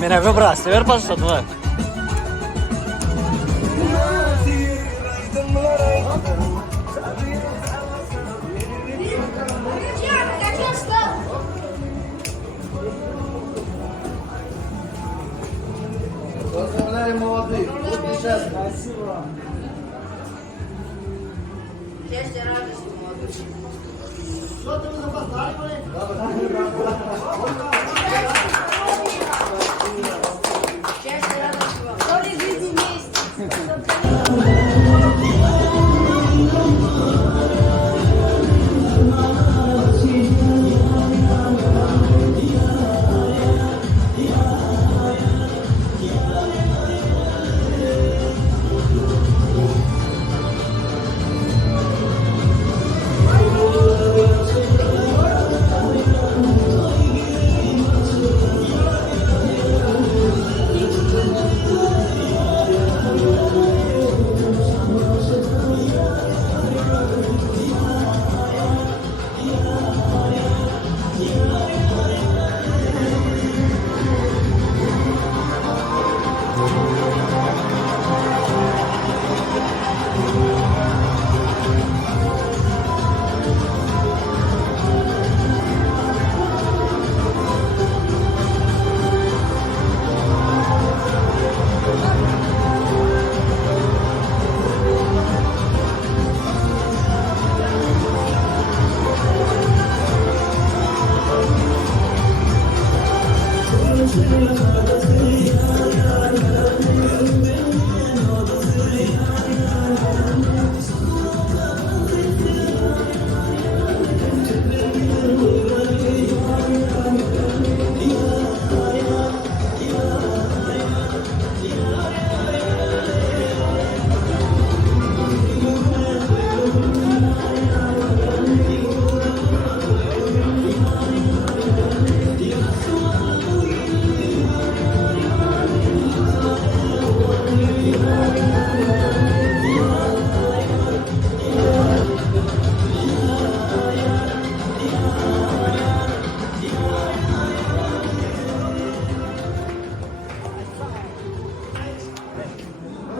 Mene vibras, ver paso tu.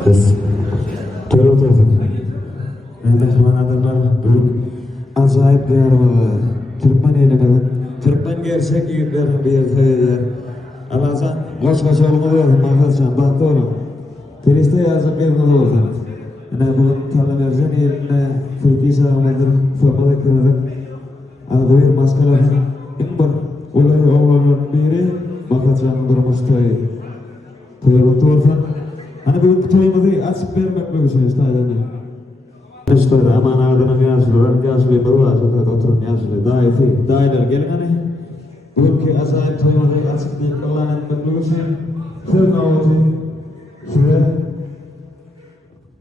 Biz to'ra o'tirdik. Mehmon adamlar bugün acayip değer var. Türkmen elinde, Türkmen gerçek yiğitlerin bir yerdeler. Alazan koç olmalı, makascan, baktı onu. Teliste yazıp bir kız oldu. Yani bugün tanımercan yerine Türkiye sağlamadır, formalı kırdık. Adı bir maskaların ilk bir olay oğlanın biri makascan durmuştu. To'ra o'tirdik. Hani bugün toyumuzu açıp vermek mi düşünüyoruz Taylan'da? İşte aman ardına yazılıyor, yazılıyor, bu vasıtada oturup yazılıyor. Dailer gelin hani. Bugünkü acayip toyumuzu açıklayıp Allah'ın etmek mi düşünüyoruz? Kırmavuzı şuraya.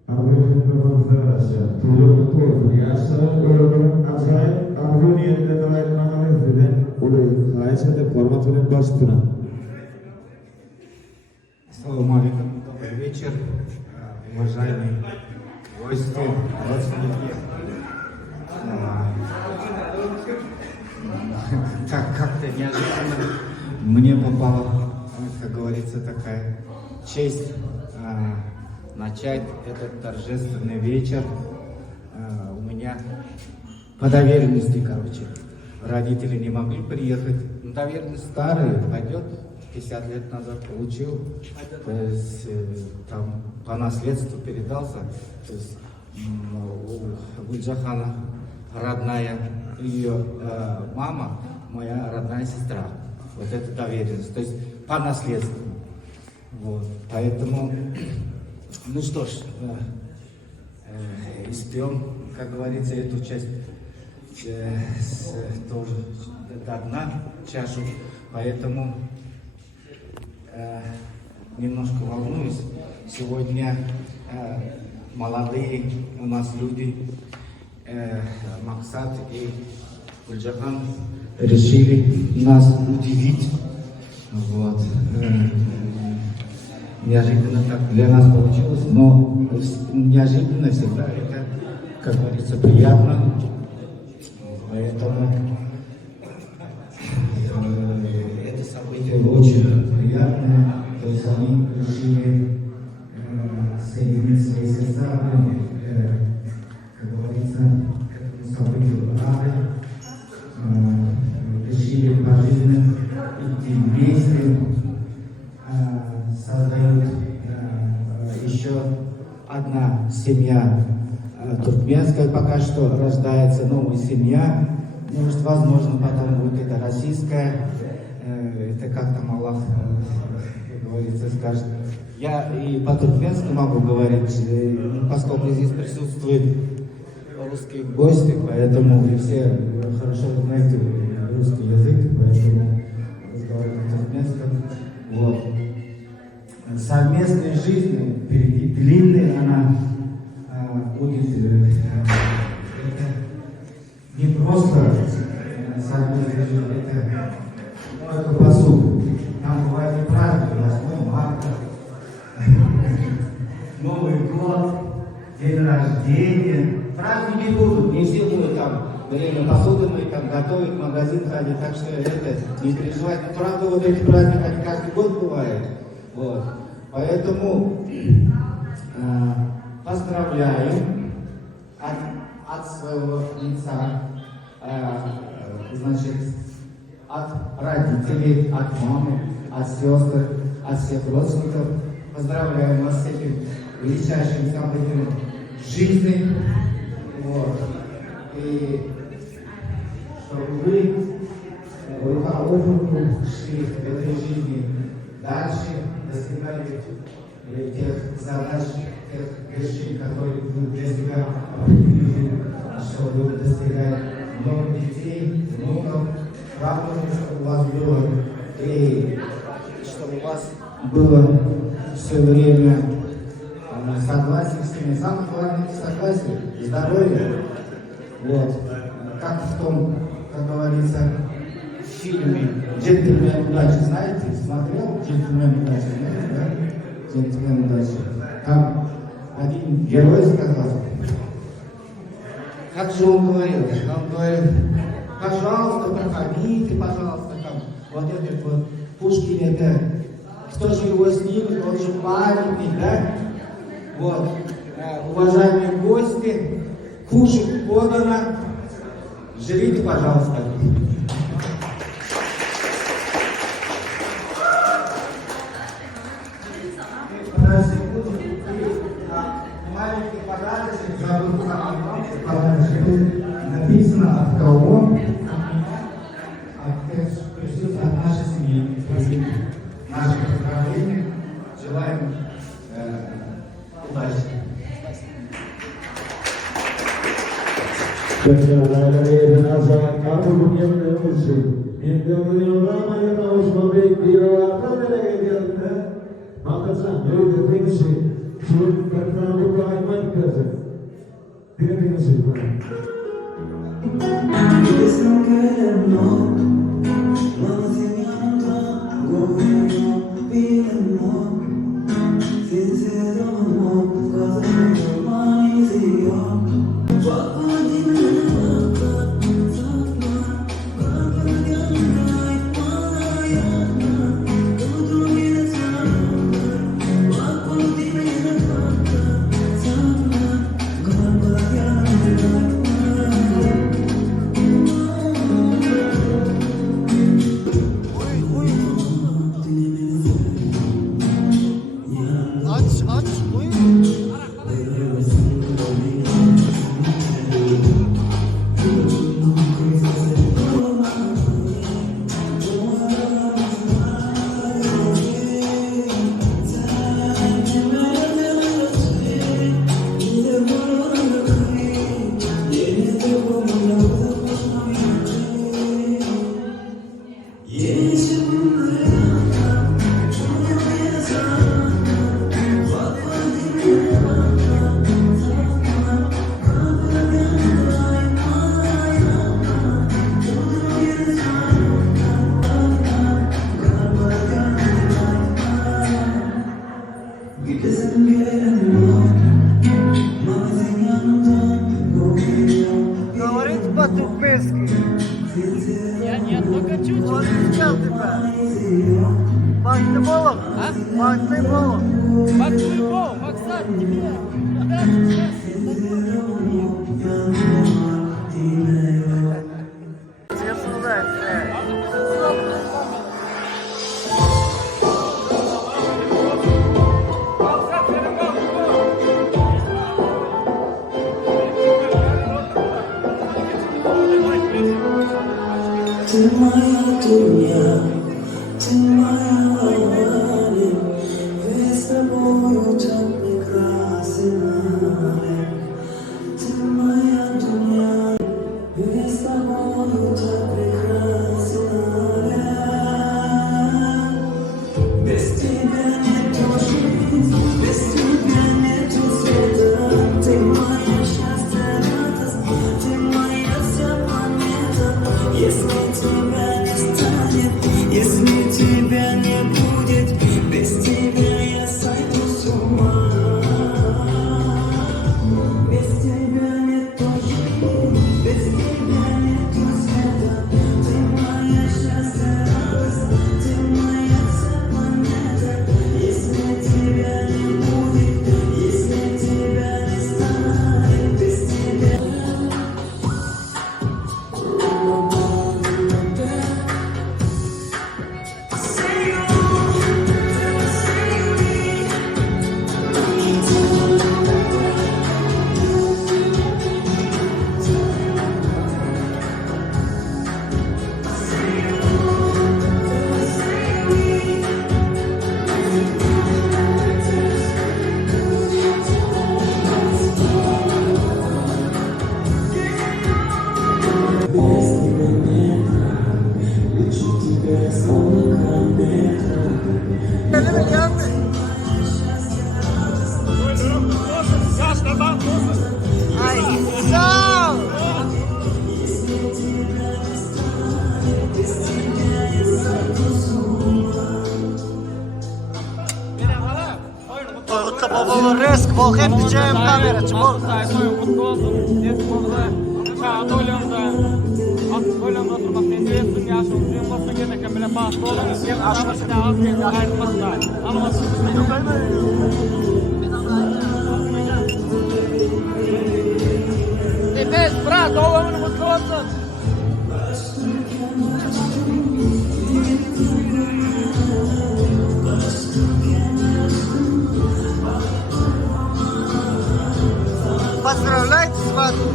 Argo'nun kırmavuzları aşağı. Toyumuzu toyumuzu aşağı. Öyle acayip Argo niyetine dair analiz eden olayı. Kayısı'da formatının başlığına. Ассаламу алейкум, добрый вечер, уважаемые гости, родственники. Так как-то неожиданно мне попала, как говорится, такая честь начать этот торжественный вечер. У меня по доверенности, короче, родители не могли приехать. Доверенность старая, пойдет. 50 лет назад получил, то есть там по наследству передался, то есть у Гульджахана родная ее мама, моя родная сестра, вот это доверенность, то есть по наследству, вот, поэтому, ну что ж, испьем, как говорится, эту часть тоже до дна чашу, поэтому немножко волнуюсь. Сегодня молодые у нас люди, Максат и Гульджахан, решили нас удивить. Вот. Неожиданно так для нас получилось, но неожиданно всегда это, как говорится, приятно. Поэтому это событие очень приятное, то есть они решили соединить свои сердца, как говорится, к этому событию рады, решили пожизненно идти вместе, создают еще одна семья туркменская, пока что рождается новая семья, может, возможно, потом будет это российская. Это как там Аллах, как говорится, скажет. Я и по-туркменски могу говорить, поскольку здесь присутствуют русские гости, поэтому вы все хорошо знаете русский язык, поэтому разговариваю на туркменском. Вот. Совместной жизни впереди длинной она будет. Это не просто совместная жизнь, это посуд. Там бывает и праздник, 8 марта, Новый год, день рождения. Праздники будут, не все будут там время посудами, там готовить, в магазин ходить, так что это не переживать. Но правда, вот эти праздники, они каждый год бывают. Вот. Поэтому поздравляю от своего лица, значит, от родителей, от мамы, от сестер, от всех родственников. Поздравляю вас с этим величайшим событием жизни. Вот. И чтобы вы рука об руку шли в этой жизни дальше, достигали тех задач, тех вершин, которые вы для себя определили, чтобы вы достигали много детей, внуков, правнуков, чтобы у вас было, и чтобы у вас было все время согласие с ними. Самое главное — согласие, здоровье. Вот. Как в том, как говорится, в фильме «Джентльмен удачи». Знаете? Смотрел «Джентльмен удачи»? Знаете, да? «Джентльмен удачи». Там один герой сказал, как же он говорил? Он говорит: пожалуйста, проходите, пожалуйста, там. Вот этот вот Пушкин, это кто же его снимет, он же памятник, да? Вот. Уважаемые гости, кушать подано. Живите, пожалуйста. Маленький подарочек, забыл самый главный подарочек. Написано от кого? От нашей семьи. Наши поздравления. Желаем Kendilerine yerine azak, kapımın yanına olsun. İndirmiyor ama yanağızma bekliyor. Nereye geldi? Bakırsan, öyle birisi. Şu kadına bu kaymak kızı. Birisi bana. Говорить по-тупецки. Я нет, только чуть-чуть. Он искал тебя. Бак ты болом? А? Бак ты болом? Бак Чуйков, Максат, тебе. Тебе сюда, Ты моя дуня, ты моя Ваня, ведь с тобою так прекрасен. Ты моя дуня, ведь с тобою так прекрасен. Без тебя нету жизни, без тебя нету света. Ты моя счастье, радость, ты моя вся планета. Если тебя не станет, если тебя не будет, без тебя я сойду с ума. Без тебя нету жизни, без тебя нету света. Ты моя счастье, радость, ты моя вся планета. Если тебя не будет, если тебя не станет, без тебя. Toyot'ta babalı risk bol hep diyeceğim kameracı bol. Kutlu olsun. Esporda, kağıt oylandı. At oylandı oturmak. Endiresin yaşım. Duyum basın gereken bile bağışlı olun. Gel aşkısına az geldi. Ayrılmasınlar. Anlamasın. Tepez, bırak. Doğumunu mutlu olsun. Поздравляйте свату.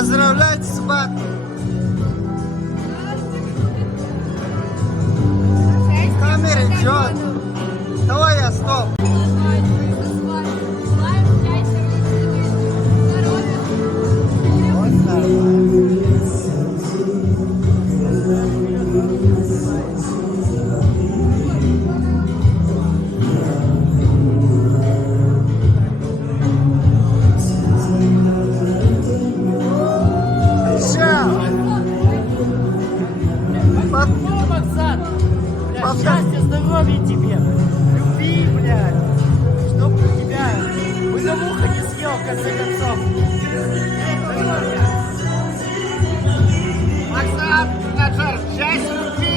Поздравляйте с свадьбой. Камера идет. Давай я стоп. Вот нормально. Счастья, здоровья тебе, любви, блядь, чтоб тебя муха не съел, в конце концов. Максим, Наджар, счастья, любви,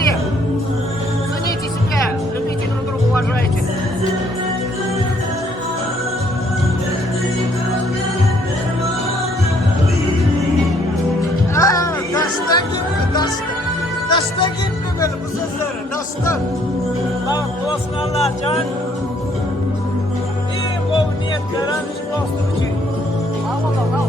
цените себя, любите друг друга, уважайте. Daşta gitme beni bu sözleri, daşta. Lan olsun Allah can. İyi bol niyet veren için dostum için. Al oğlum al.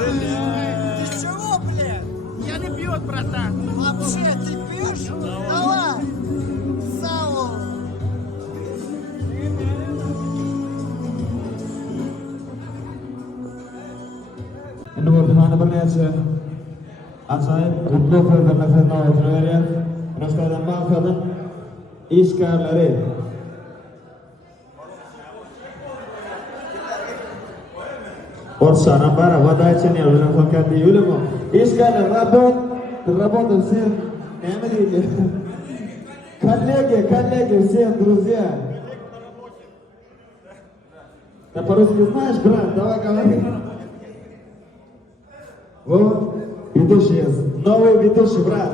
Ты чего, блядь? Я не пьет, братан. Вообще, ты пьешь? Давай. Сало. Endi o'rtamani bir necha ajoyib qutlug' foydalanishlarni o'tiravergan Rostodan maqsadim ishkarlari. Оршана бара, водачение уже на факате юлему. Ishkarlar, работа всем, коллеги, всем, друзья. Ты по-русски знаешь, брат? Давай говори. Вот, ведущий, новый ведущий, брат.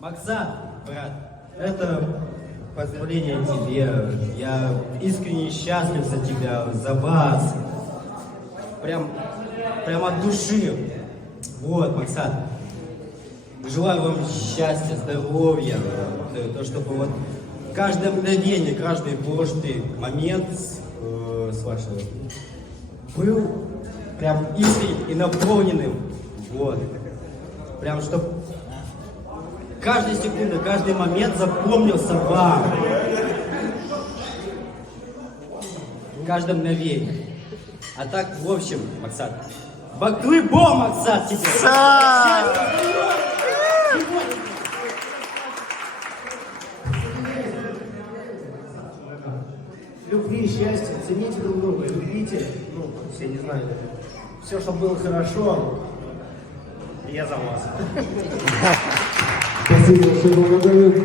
Максат, брат, это поздравление тебе. Я искренне счастлив за тебя, за вас. Прям от души. Вот, Максат. Желаю вам счастья, здоровья. То, чтобы вот каждое мгновение, каждый прожитый момент с вашего был прям искренним и наполненным. Вот. Прям, чтобы каждая секунда, каждый момент запомнился вам. Каждое мгновение. А так, в общем, Максат, баклы-бо, Максат, тебе! Любви, счастья, цените друг друга, любите, ну, я не знаю, все, чтобы было хорошо, я за вас. Спасибо, что благодарю.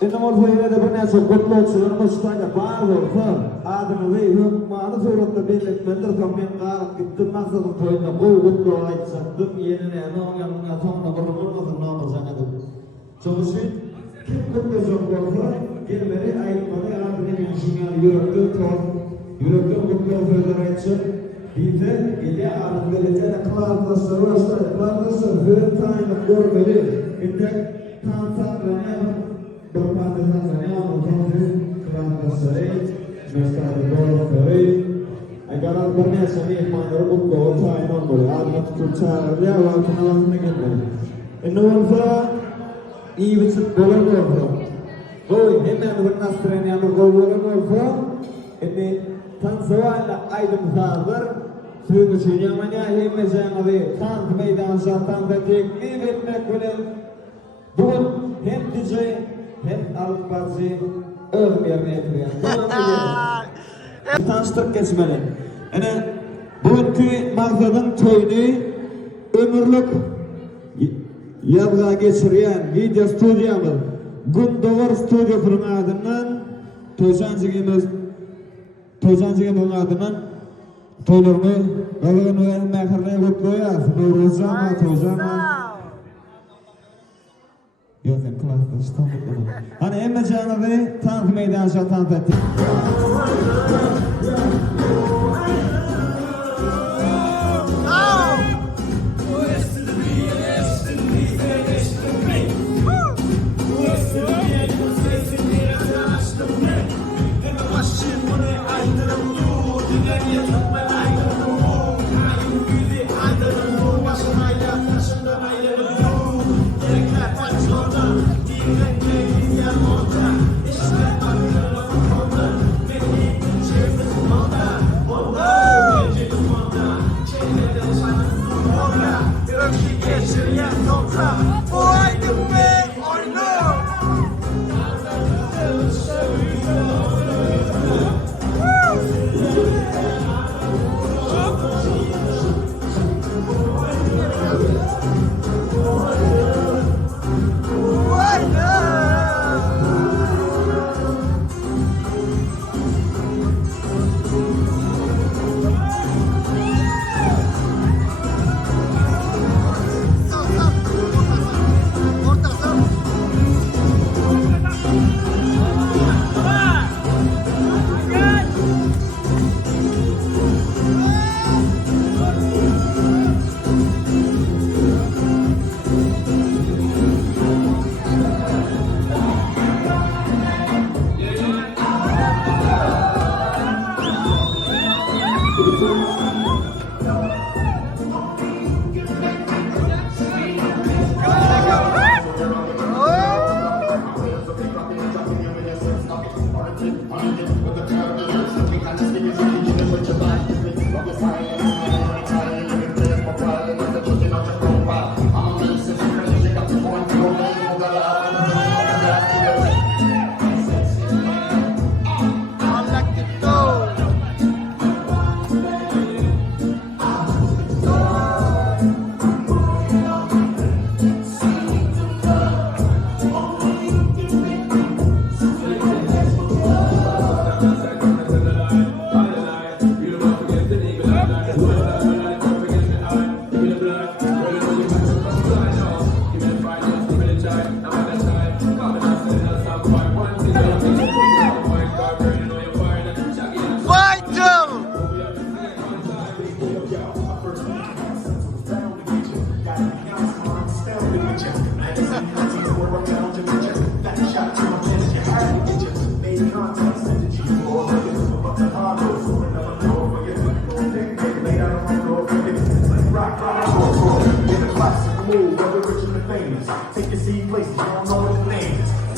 Innan vår höjda på näsan gott låt så de måste tacka barvor för Adam och vi hur man tror att det blir lite mindre som en gar inte massa som tar in och går ut och like så att de ger en någon gång att han har varit med någon och såna där. Så vi ser det som går för ger med det ay på det att det är ingenjör Europe och federation Bize ile arındırıcı klavda savaşta klavda savaşta time of war böyle inte kontaktlenen berpandang sana untuk klavda savaş mesra gol kari agar artinya seni menurut gol time on böyle adat tutarnya waktu namanya gitu innovatif iyi bola gol Hoy hemen bernastren yang gol gol ini Tanzania aydın hazır suyunu çiğnemene hemezene ve tank meydan şarttan da teklif etmek bilen bugün hem DJ hem Alpazzi ölmeyen etmeyen tanıştık geçmeli. Yani bugünkü maksadın toyunu ömürlük yadga geçiriyen video stüdyamız Gündoğar Stüdyo firmasından To'ychancıga bunun adından to'ylarni g'alag'ini mehrni ko'p qo'yasiz. Nuruzama, To'ychama. Yo'q, sen klassda ishtonmi? Ana endi janobi tank maydonida tanqid.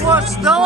What's the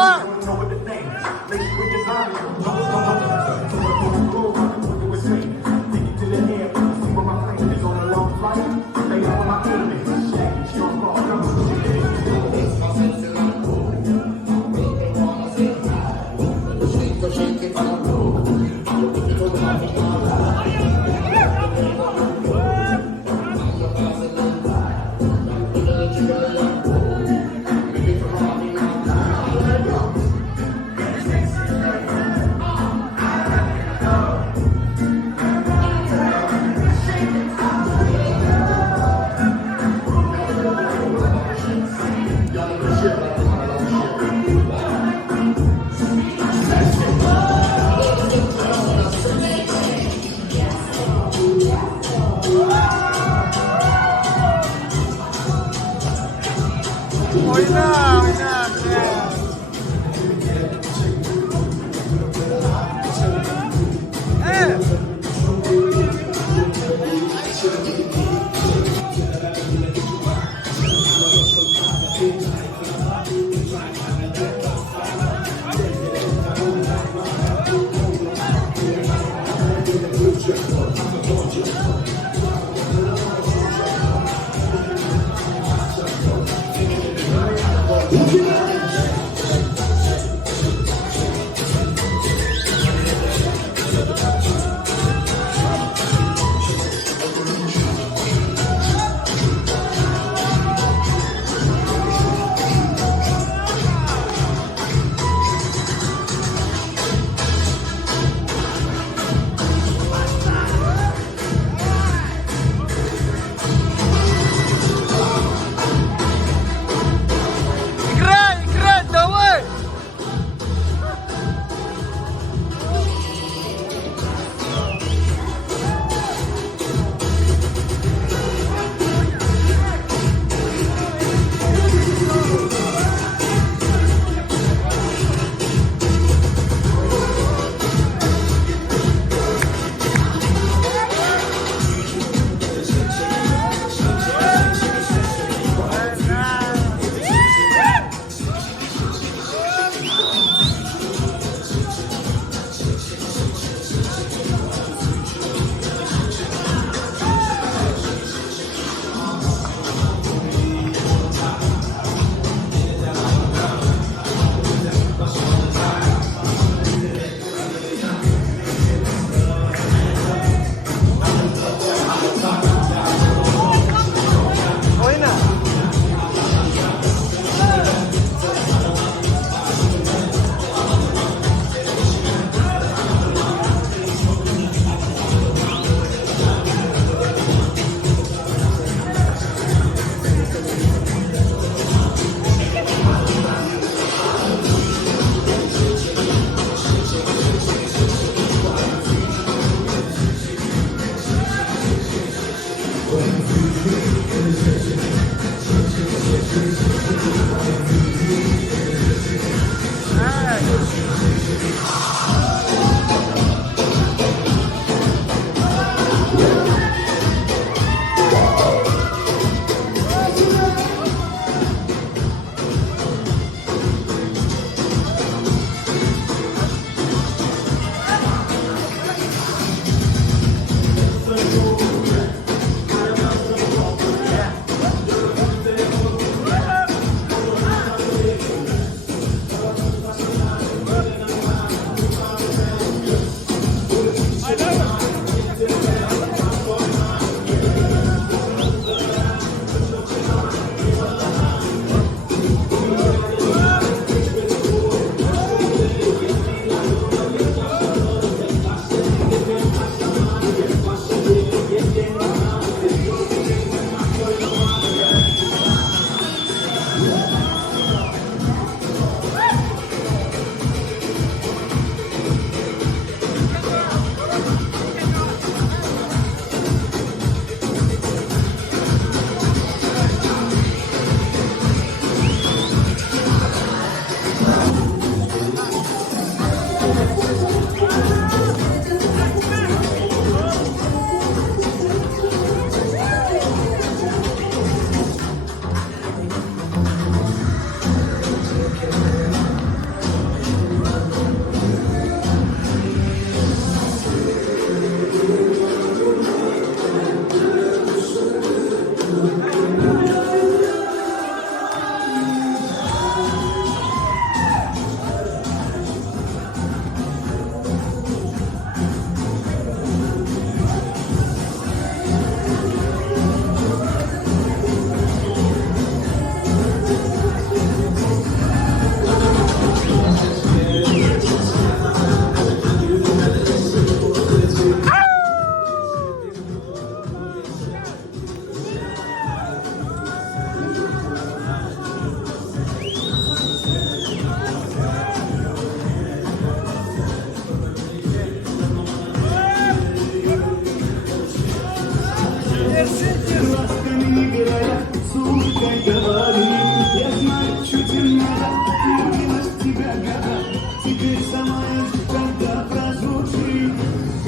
теперь сама есть, когда прозвучит.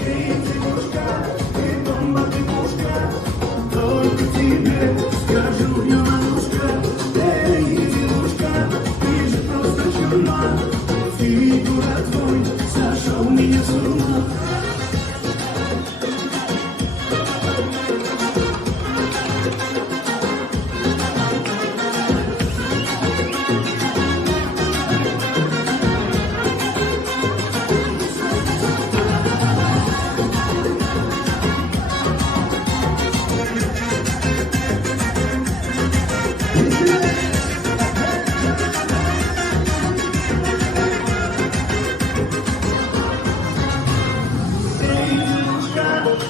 Эй, девушка, ты бомба, ты пушка, только тебе скажу я на ушко. Эй, девушка, ты же просто чума, ты дурак твой, сошел меня с ума.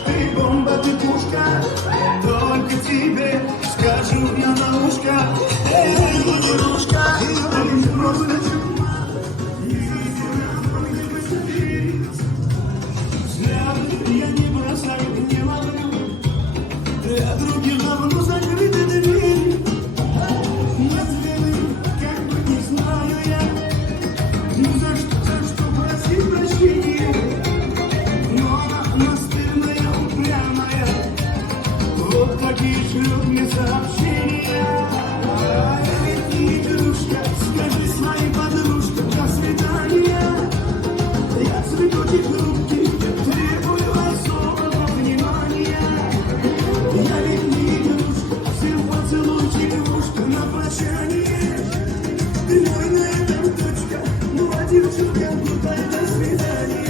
Ты бомба, ты пушка, только тебе скажу я на ушко. Эй, девушка, ты же просто чума, взгляд я не бросаю, не ловлю, для других давно закрыты двери. Названы, как бы не знаю я, ну за что просить прощения. Но она настырная, упрямая, вот такие шлют мне сообщения. Эй, игрушка, скажи своей подружке до свидания. Я цветочек руки, требую особого внимания. Я ведь не игрушка, всем поцелуйчик в ушко на прощание. Ты мой на этом точка, ну а девчонка, ну дай до свидания.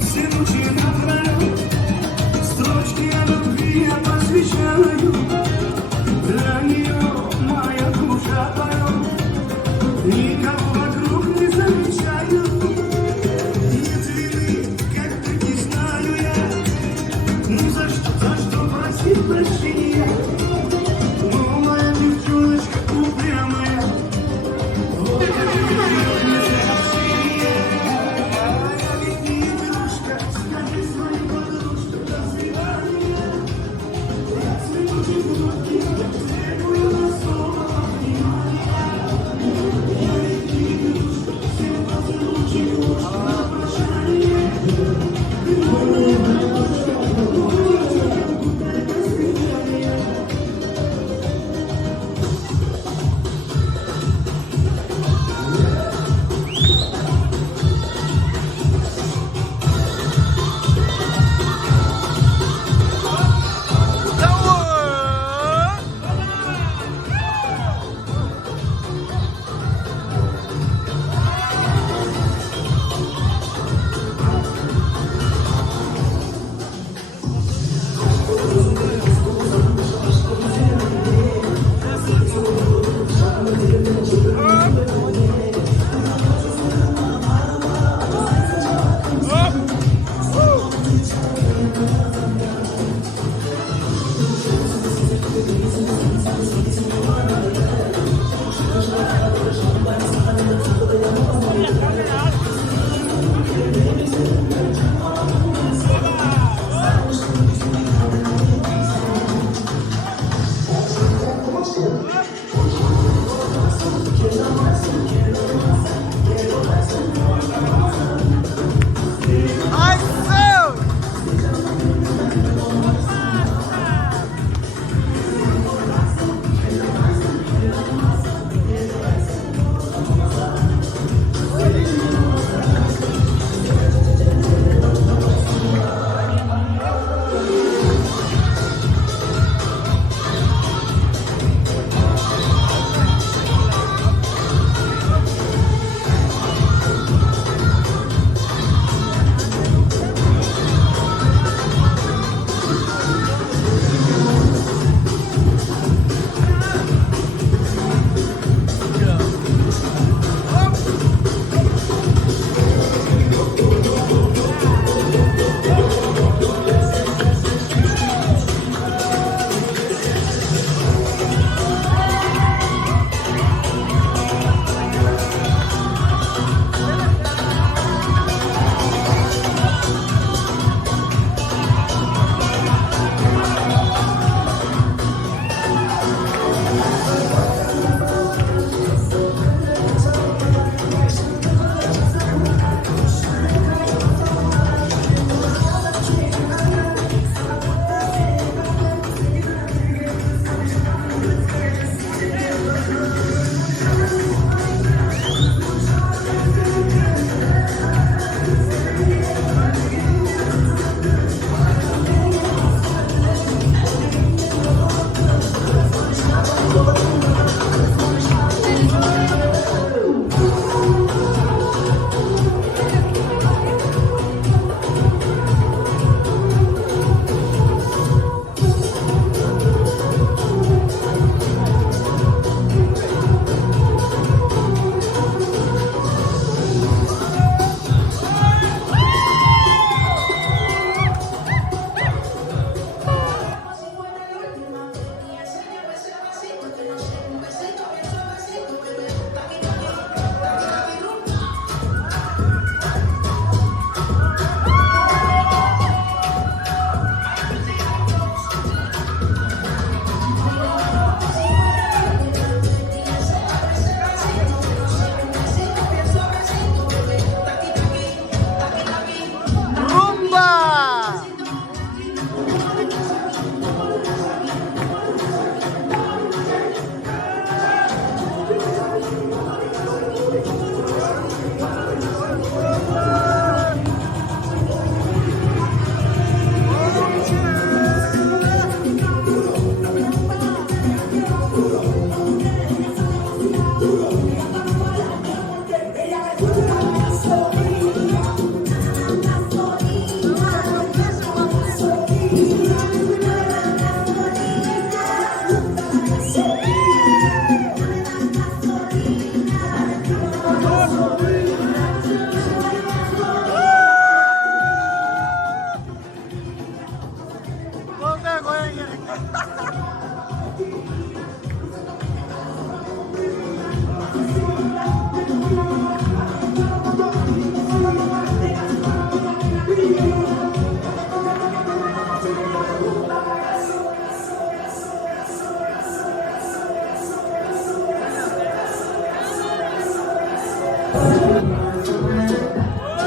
Все ночи напролёт строчки о любви я посвящаю. Для нее моя душа поет.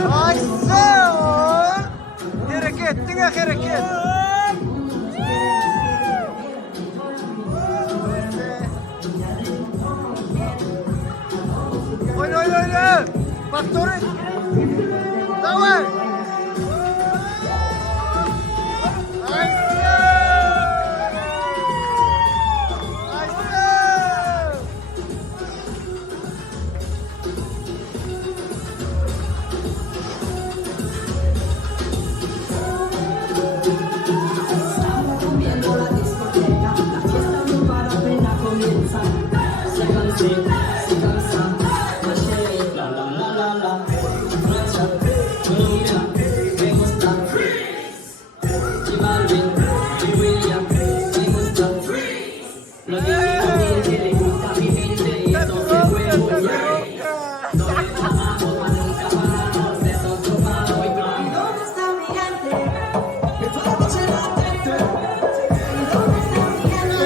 Aysel! Harekettin ya hareket. Oyna oyna oyna. Faktory. Давай. Aysel! Aysel! Comiendo la discoteca, la fiesta no para apenas comienza. Se cansa, Machete, la la la la la. Francia, Colombia, me gusta freeze. J Balvin, J William, me gusta freeze. Lo que le gusta a mi mente y entonces juego ya. Donde trabajamos, mas nunca paramos, desocupado y blanco. ¿Dónde está mi gente? Que toda la noche la atento. ¿Dónde está mi gente?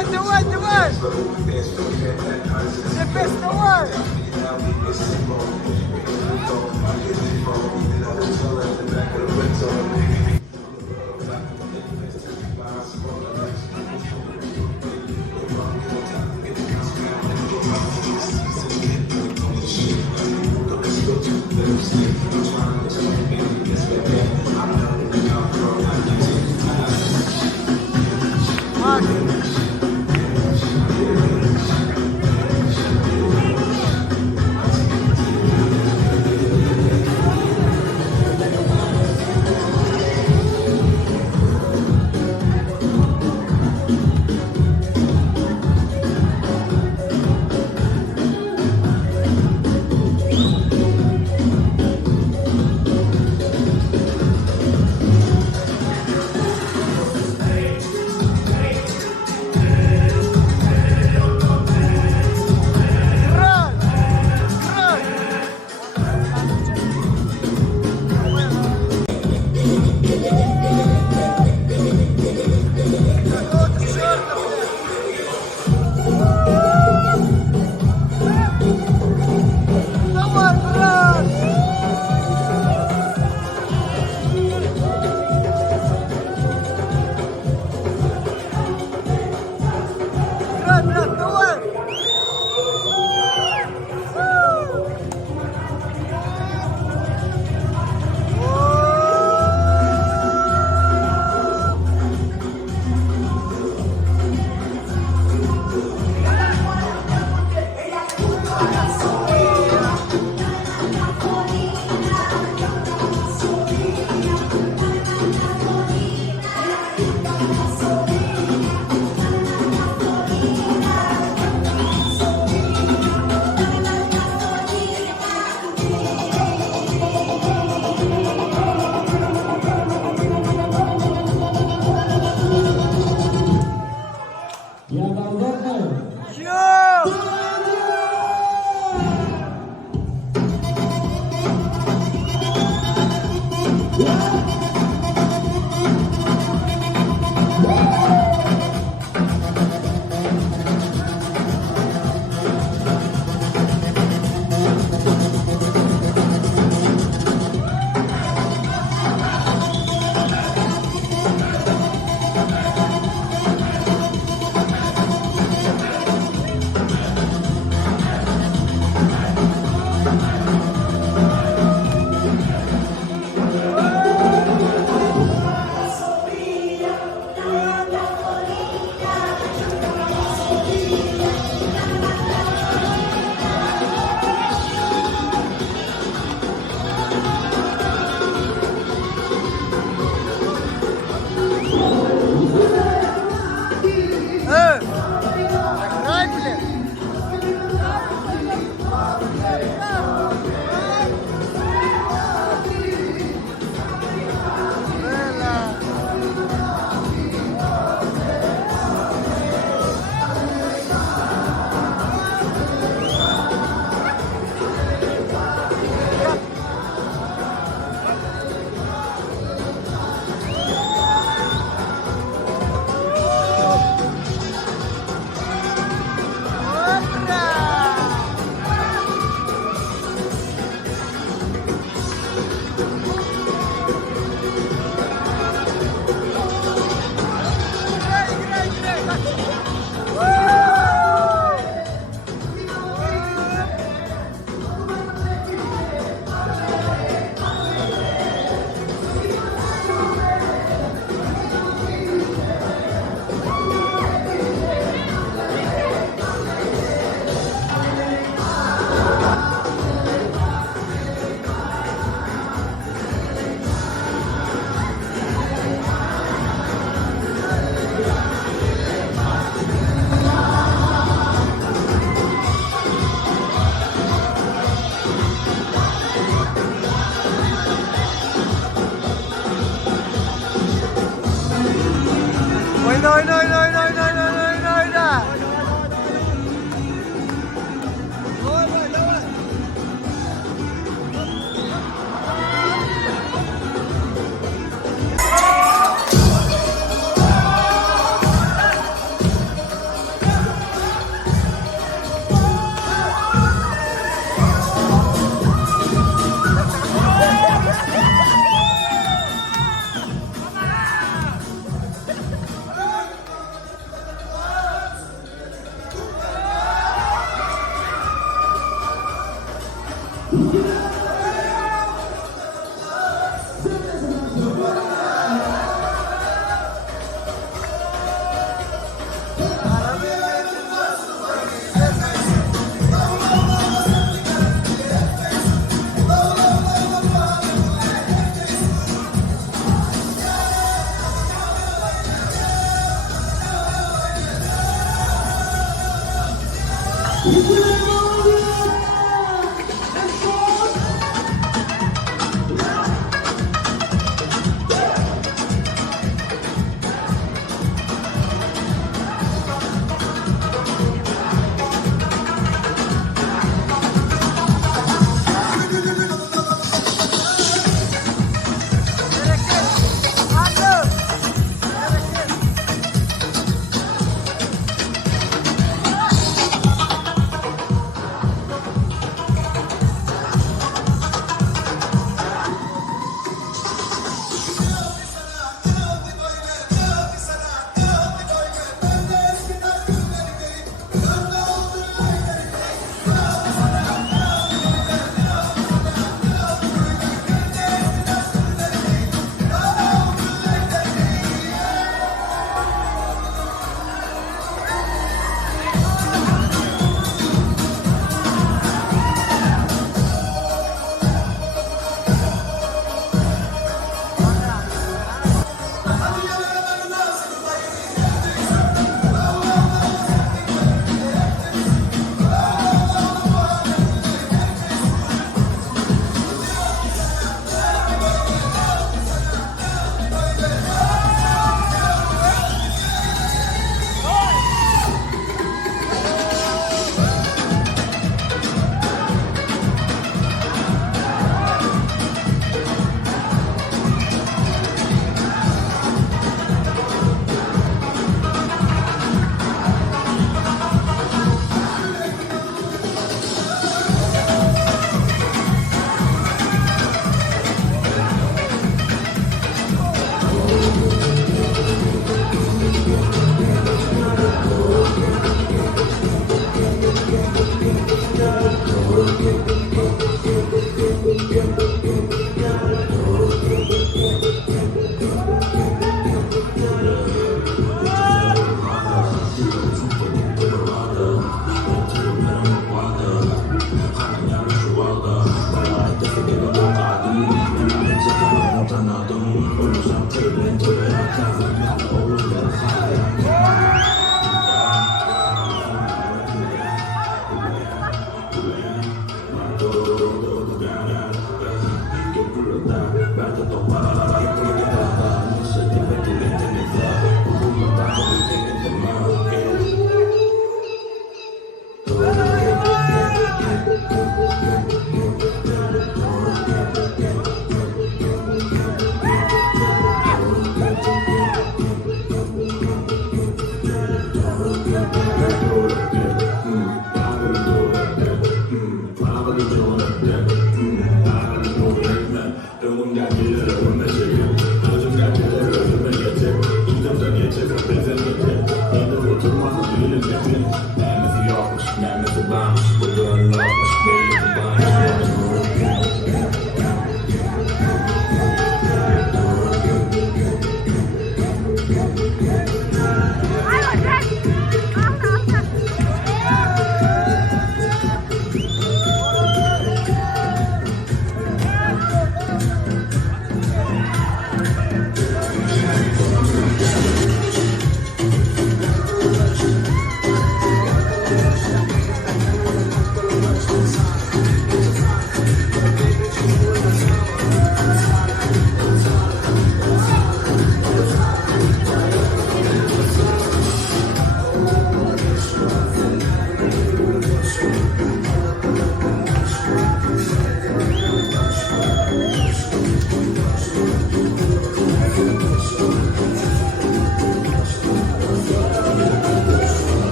Давай, давай, давай! Теперь вставай!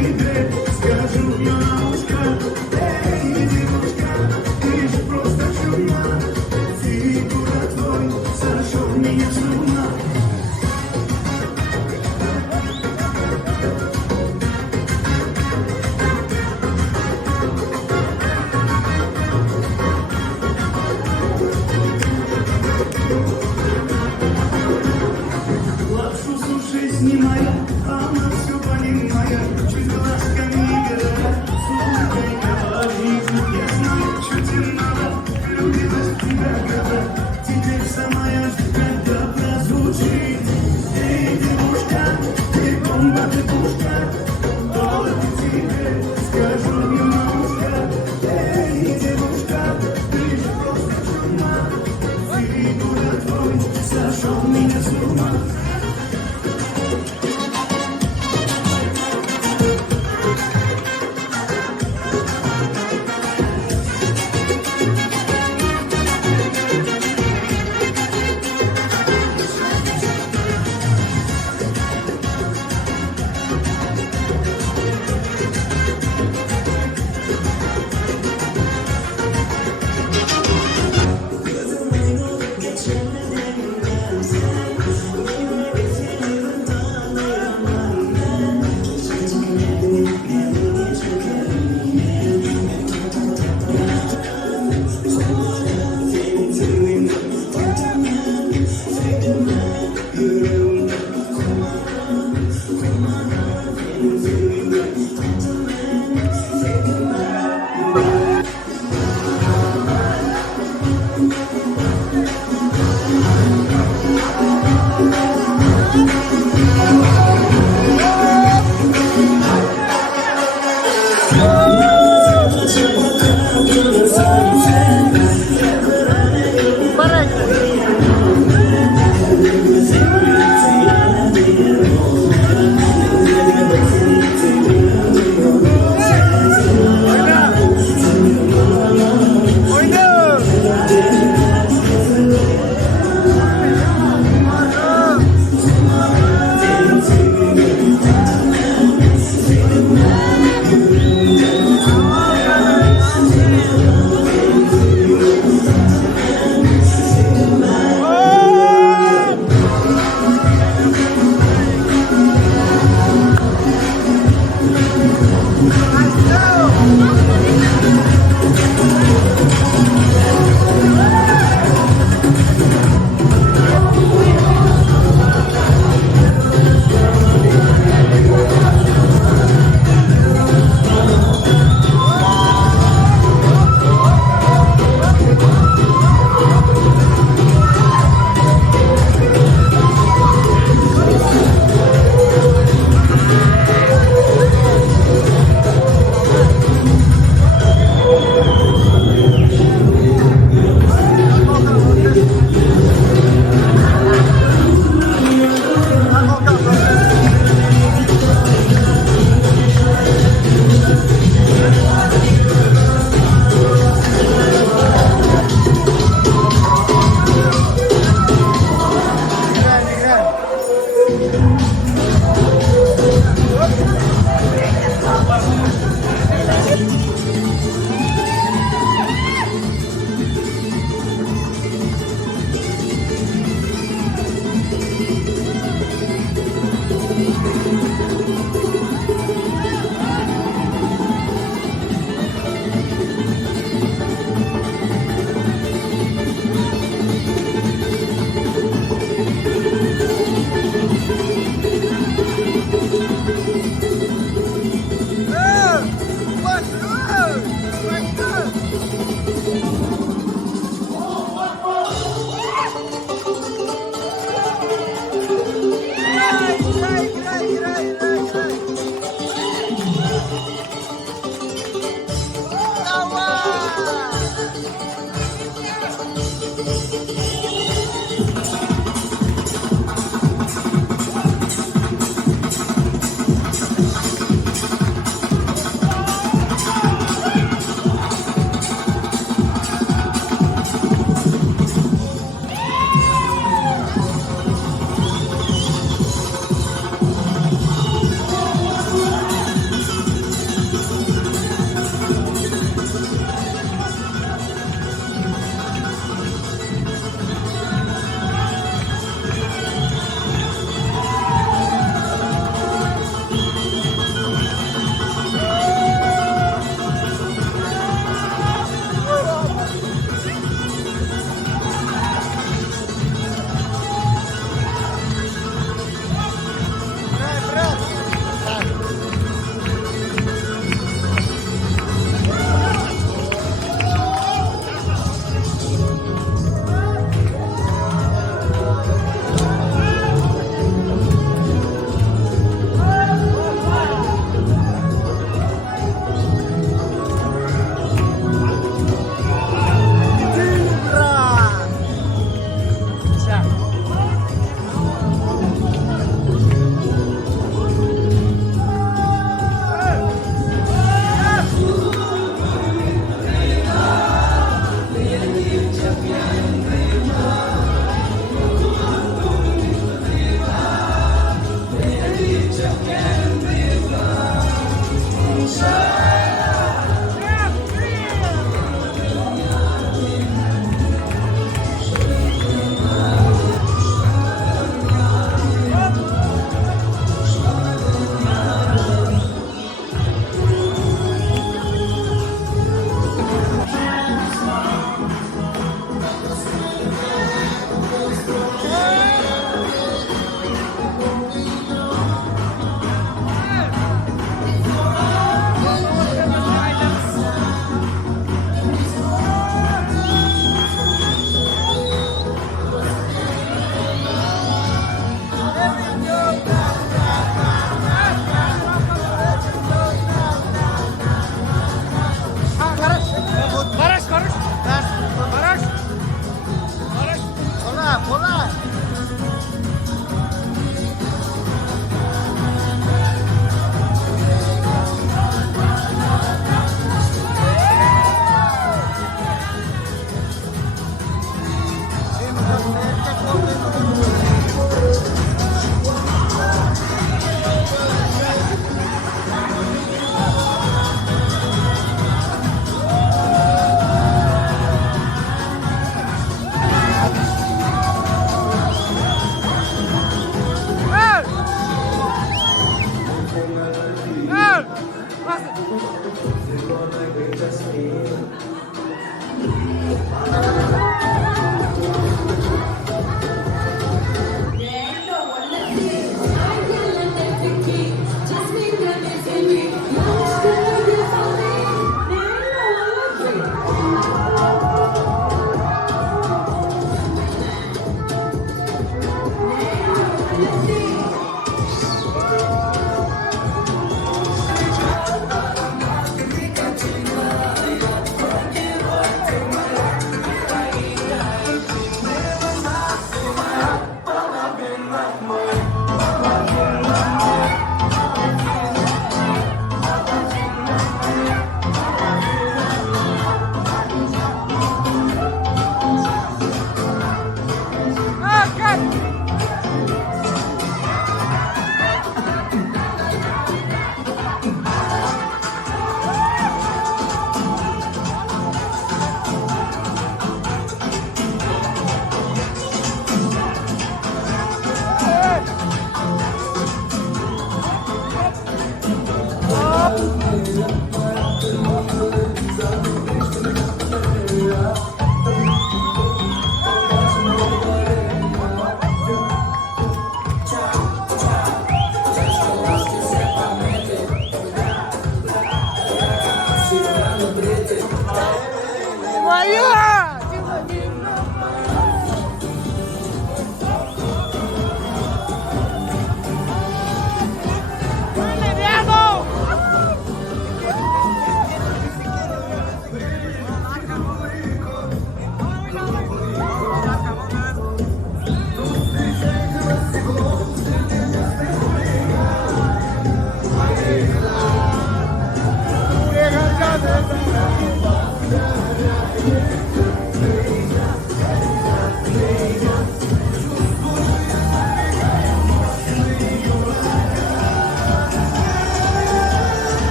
тебе скажу на ушко. Эй, девушка, ты же просто чума. Фигура твой сошел меня с ума. Лапшу с ушей снимая, она все понимает, чуть глазками играет, слухай, говорит, я знаю, что тебе надо, влюбилась в тебя, когда теперь сама я жду, когда прозвучит. Эй, девушка, ты бомба, ты пушка, только тебе скажу мне на ушко. Эй, девушка, ты же просто чума, фигура твой сошел меня с ума.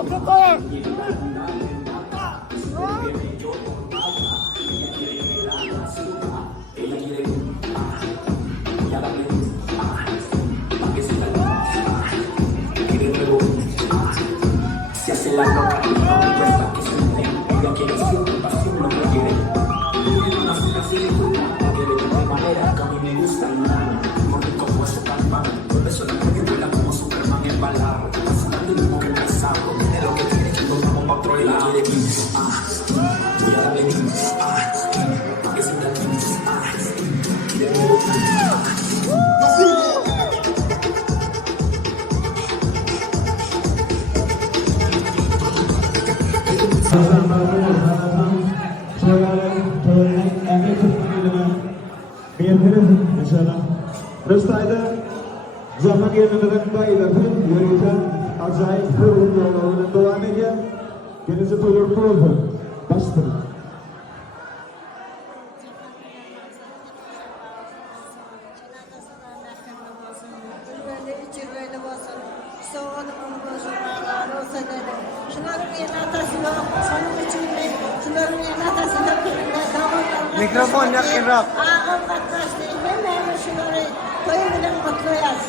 Se hace la loca, esa que se me ella quiere siempre pasión, no me quiere. Quiere una cita así de culpa, quiere de manera que a mí me gusta y nada. Porque como ese Batman, por eso la mujer vuela como Superman en balado. Es un mismo que pensado, tiene lo que tiene, que nos vamos pa' otro lado. Quiere voy a darle pa' que se me Rıstayda zaman yerine bayılırken yürüyken acayip kırılım yollarının devam ediyor. Kendinizi doyurdu oldu. Bastırın. Mikrofon yakınraq. Ağam qatnaşdı. Hemen şunları toyu bilen kutlayaz.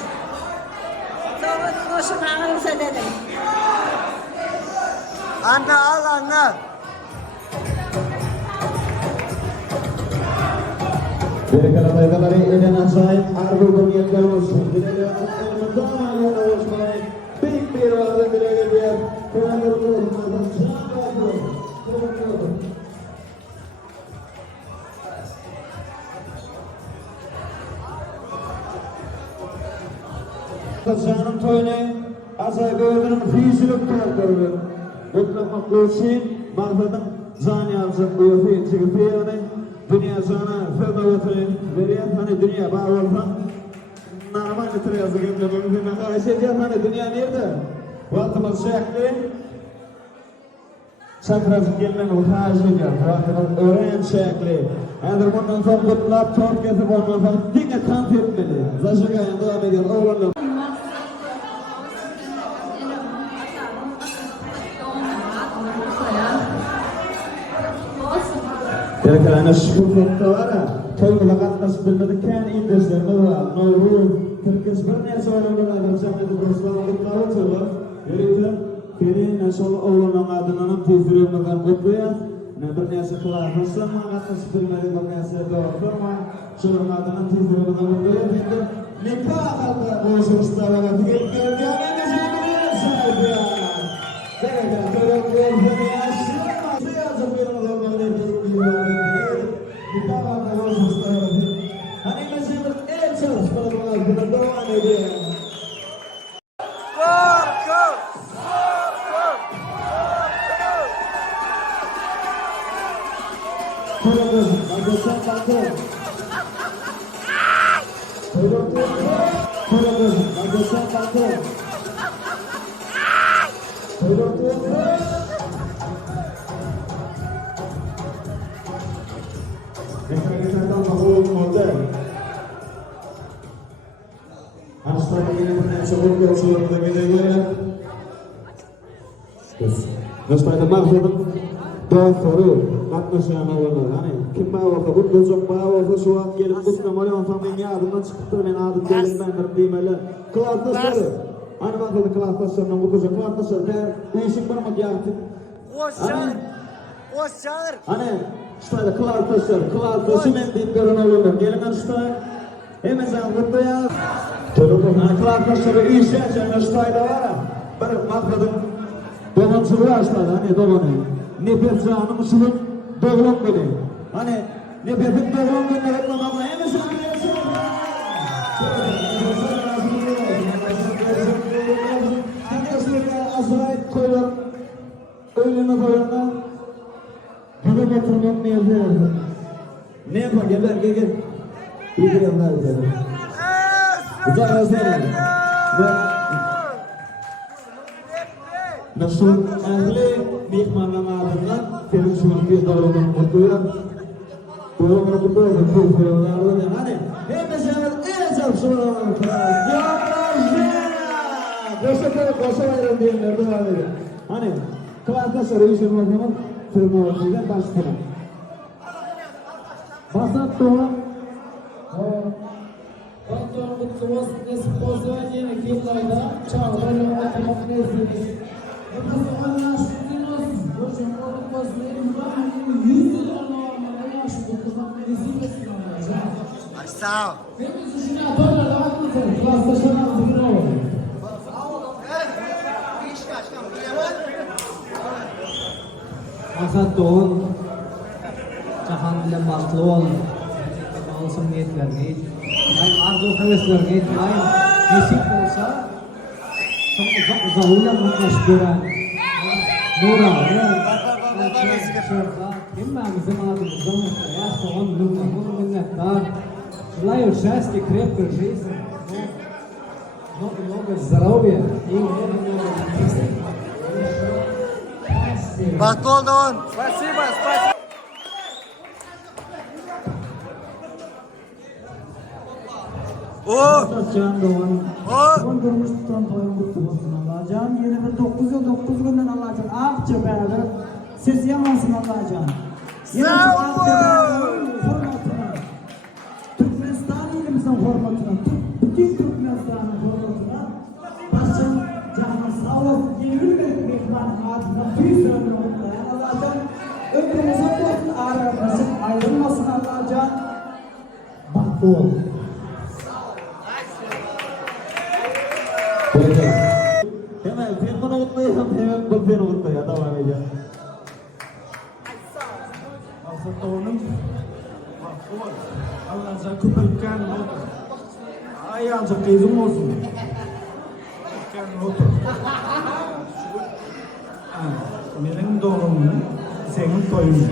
Sonra koşup ağamıza dedim. Anne al anne. Gereken adayları eden acayip argo görüntüler olsun. Dileğiyle elmandan yana oluşmayı büyük bir varlığı dile geliyor. Kınalarını olmadan can verdi. Canım toyunu acayip öğrenim fizilik tartırdı. Kutlamak için mahvedin zani alacak bu yapıyı çıkıtıyor. Dünya sana fırdavatını veriyor. Hani dünya bağırırsan normal bir yazı getiriyor. Mümkün arkadaşlar hani dünya nerede? Vaktimiz şekli sakrazı gelmen utanç ediyor. Vaktimiz öğren şekli. Eğer bundan sonra kutlap çok kesip ondan sonra yine kant etmeli. Zaşıkayın devam ediyor. Oğlum. Gerçekten ana şükürlükte var ya, toyuna katlaşıp bilmedikken indeslerine var. Noru, Türküs bir neyse oğlumdan adam şahidi burasılar kutlar oturlar. Görüyorlar, beni nasıl oğlunun adının tezdiremeden kutluyor. Bir neyse kılafasın, katlaşıp bilmedikken bir neyse doğrulma. Şunun adının tezdiremeden kutluyor. Nikah halka boğuşmuşlar ama tüketkiler diyememizin bir sahibi. Gerçekten toyuna kutluyor. Yazık benim adamlarım nikah halka boğuşmuşlar. Hani mesela en çalışmalarına kadar devam ediyor. Nastayda maqsadim doğru katlaşan olanlar. Hani kim bağırsa, bu gözüm bağırsa şu an gelip kutlamalıyım. Benim yadımdan çıkıp da ben adım dedim ben demeli. Kılavuzları. Hani maqsadı kılavuzlarından bu gözüm kılavuzları. Uyuşuk barmak yaptık. Hoş çağır. Hani Nastayda kılavuzları men deyip görün olanlar. Gelin Nastay. Hemen sen kutlayalım. Hani kılavuzları iş yaşayan Nastayda var ya. Bir maqsadım doğumçuluğu açtılar hani doğumunu. Nefes canım usulün doğum günü. Hani nefesin doğum günü reklamamla en azından acayip koyuyor. Öğlene koyuyorlar. Bunu getirmem neyse. Ne yapar? Gel. İyi bir yanlar gidelim. Uzak özlerim. Nasıl ahli mihmanlamalarından film şurada doğrudan mutluyor. Doğrudan mutluyor. Bu filmlerden hani hepimizin en çok sorulan Boşa ayrım diyenler devam ediyor. Hani kıvırda revizyon ortamın firmalarıyla başlayalım. Basat doğru. Bakıyoruz esposa yine yıllarda çağrıları otomatik nezledi. Bakın anlaştığınız hocam olmasın ben 100 yıl anlamına yaşlı kızım nezlesin hocam. Aksal. Temiz işini atarlar da haklısın. Klasta şanan zıkır olur. Maksat doğun Cahan bilen baklı ol. Olsun niyetlerine hiç. Ben arzu heveslerine hiç. Nasip olsa çok uzağıyla mutlaka gören. Nura, kim ben bizim adımızda mutlaka son lütfen minnettar. Желаю счастья, крепкой жизни, много здоровья и много Baklı ol Doğan. Спасибо, спасибо. Can Doğan. O. Son durmuş tutan toyun kutlu olsun Allah. Can yeni bir 9 yıl 9 günden Allah can. Akça beraber ses yamansın Allah can. Sağ ol. Formatına. Türkmenistan ilimizin formatına. Bütün Türkmenistan'ın formatına. Başım canına sağ ol. Yeni bir mekmanın adına bir sürü noktayan Allah can. Ömrümüze olsun aramızın ayrılmasın Allah can. Bak ol. Hemen ben bunu unutmayayım. Hemen bu beni unutmayayım. Devam edeceğim. Maksat doğunun Allah'a köpürken ayağınca kızım olsun. Benim doğumun senin toyun.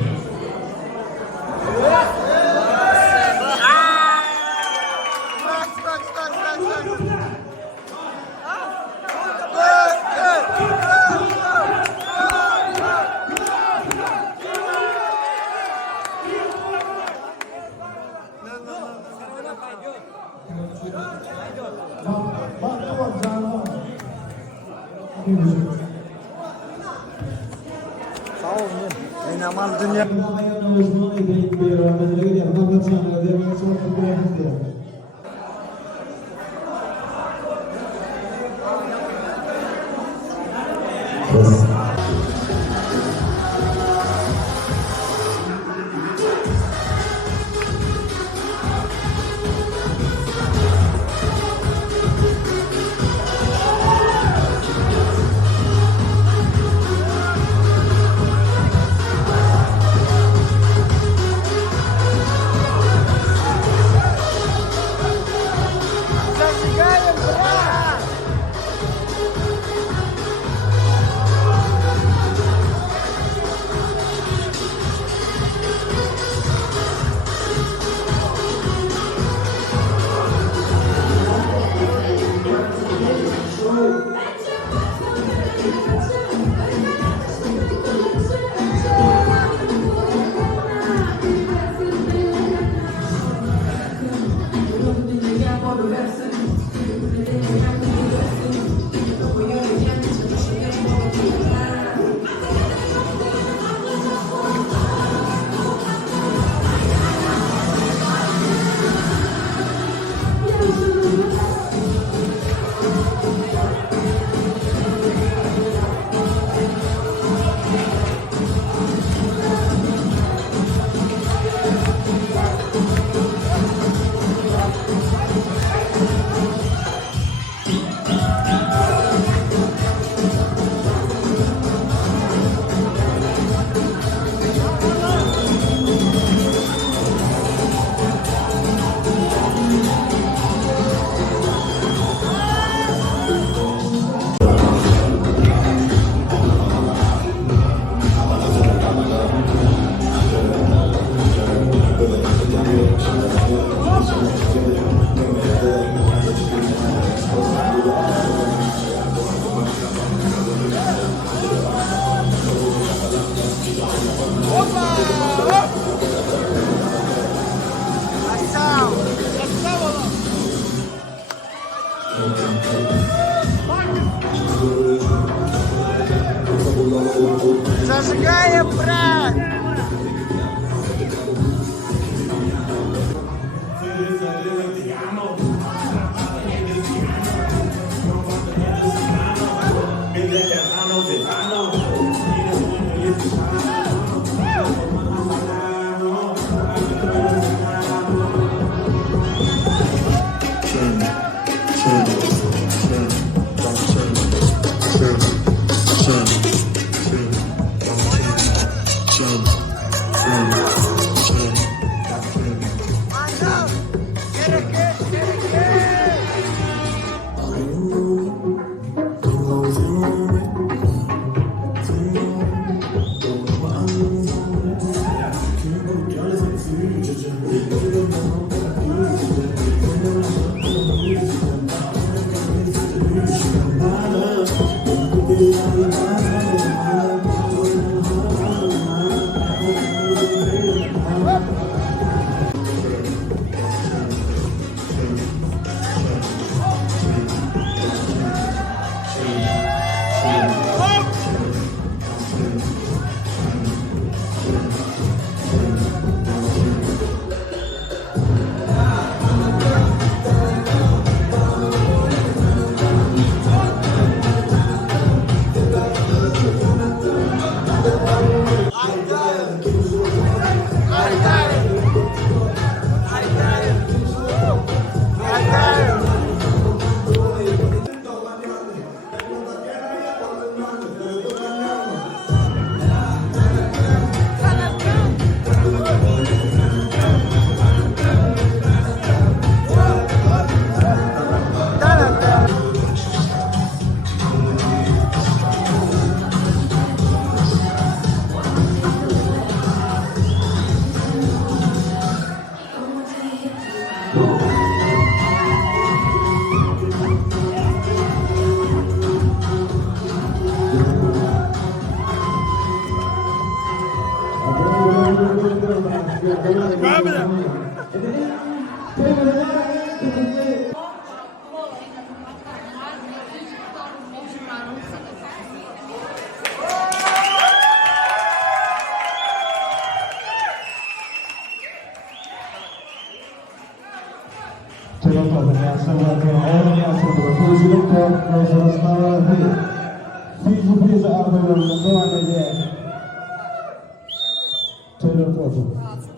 Oynamal dünya. Зажигаем, брат!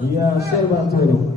Ya serba tolo.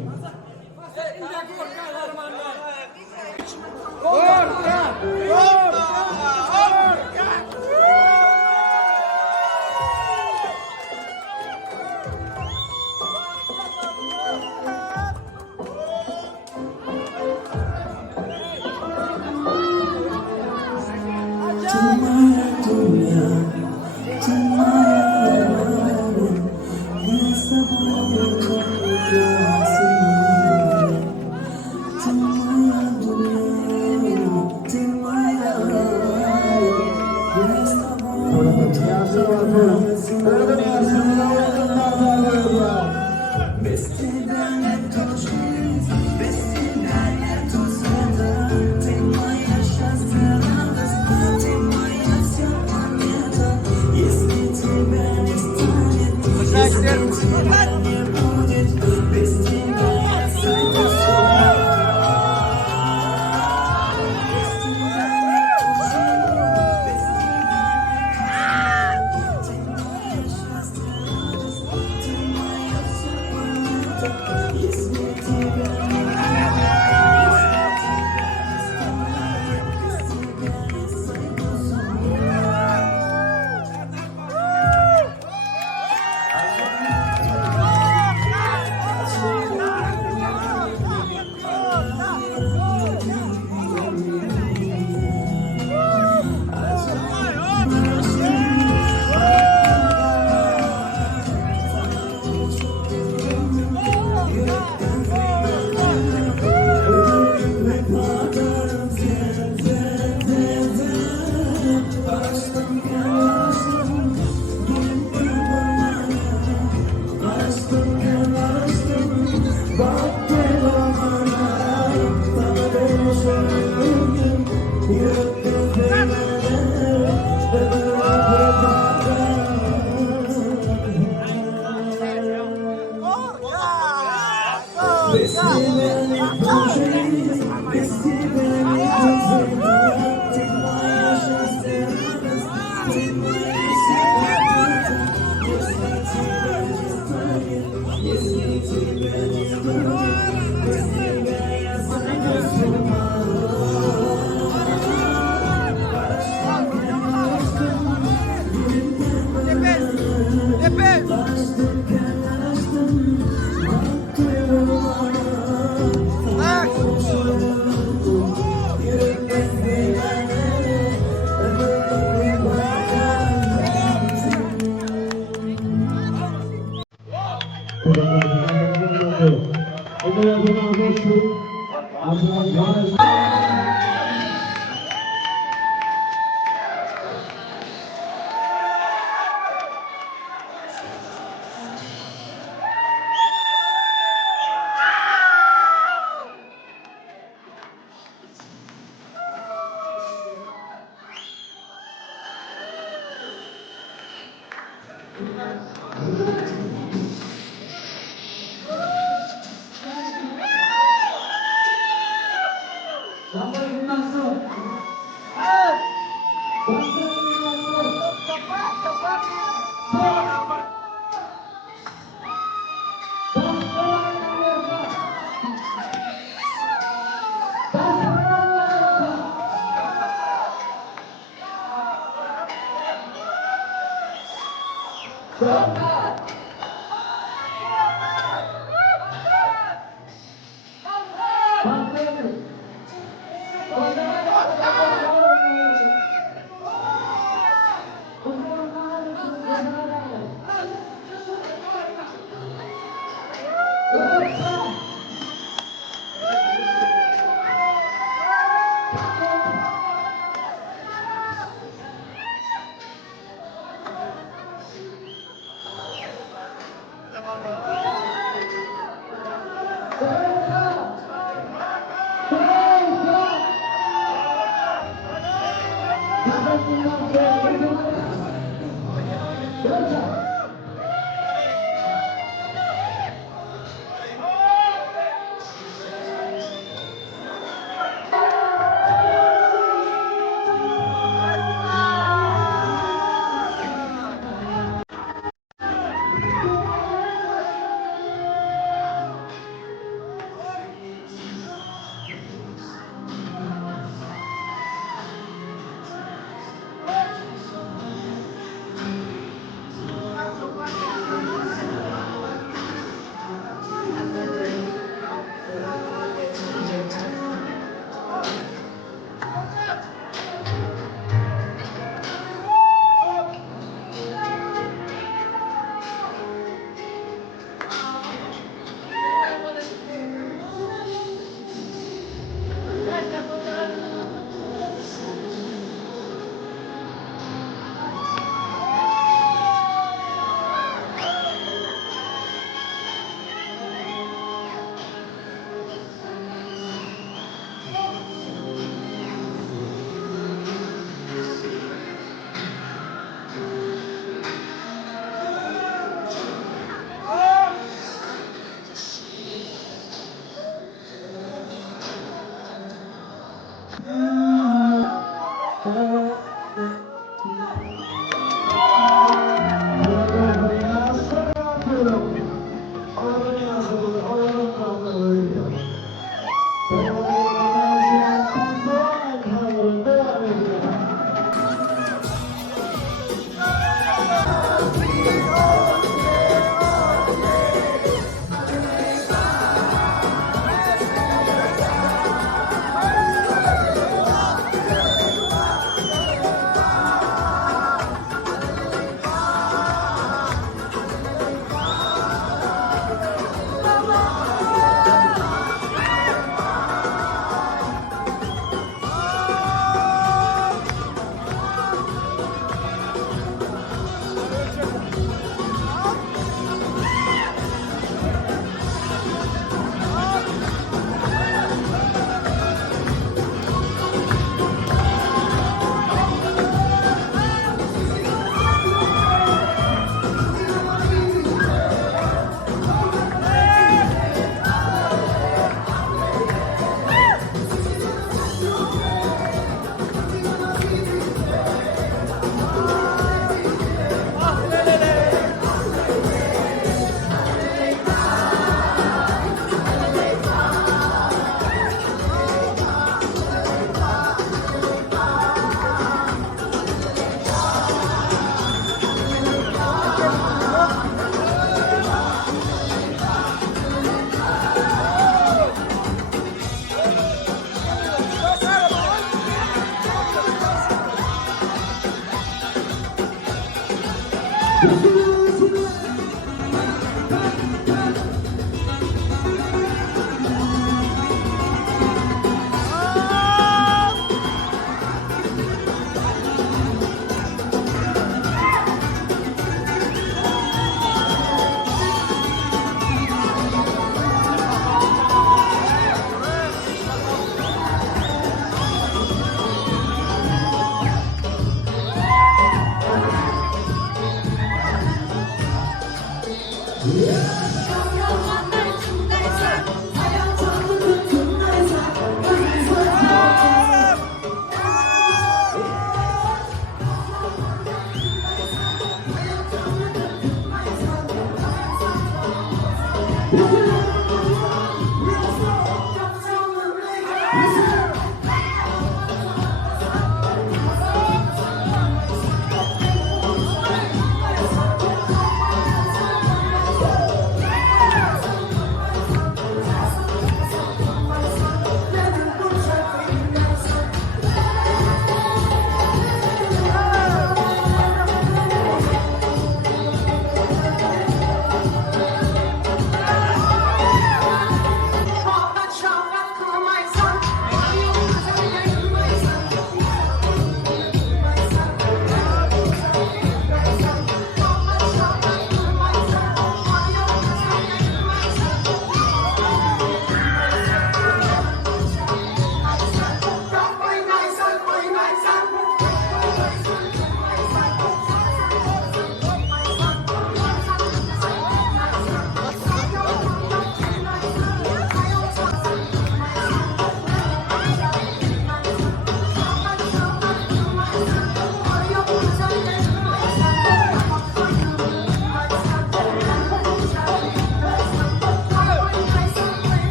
Thank you.